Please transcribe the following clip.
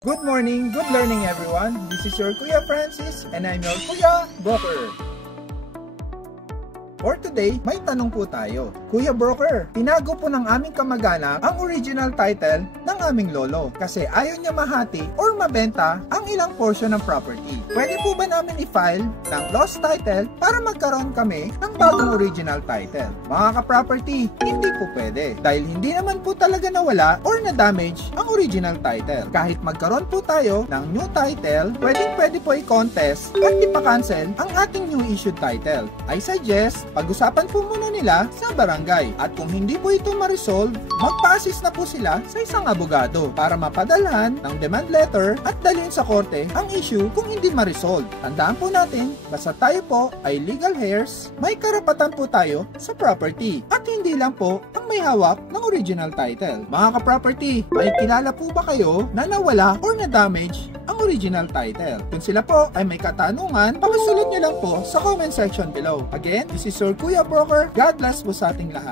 Good morning, good learning everyone. This is your Kuya Francis and I'm your Kuya Broker. For today, may tanong po tayo. Kuya Broker, tinago po ng aming kamag-anak ang original title ng aming lolo kasi ayaw niya mahati or mabenta ang ilang portion ng property. Pwede po ba namin i-file ng lost title para magkaroon kami ng bagong original title? Mga ka-property, hindi po pwede dahil hindi naman po talaga nawala or na-damage ang original title. Kahit magkaroon po tayo ng new title, pwede po i-contest at ipa-cancel ang ating new issued title. I suggest pag-usapan po muna nila sa barangay at kung hindi po ito ma-resolve, magpa-assist na po sila sa isang abogado para mapadalhan ng demand letter at dalhin sa korte ang issue kung hindi ma-resolve. Tandaan po natin, basta tayo po ay legal heirs, may karapatan po tayo sa property at hindi lang po ang may hawak ng original title. Mga ka-property, may kilala po ba kayo na nawala or na-damage ang original title? Kung sila po ay may katanungan, pakisulat nyo lang po sa comment section below. Again, this is your Kuya Broker. God bless po sa ating lahat.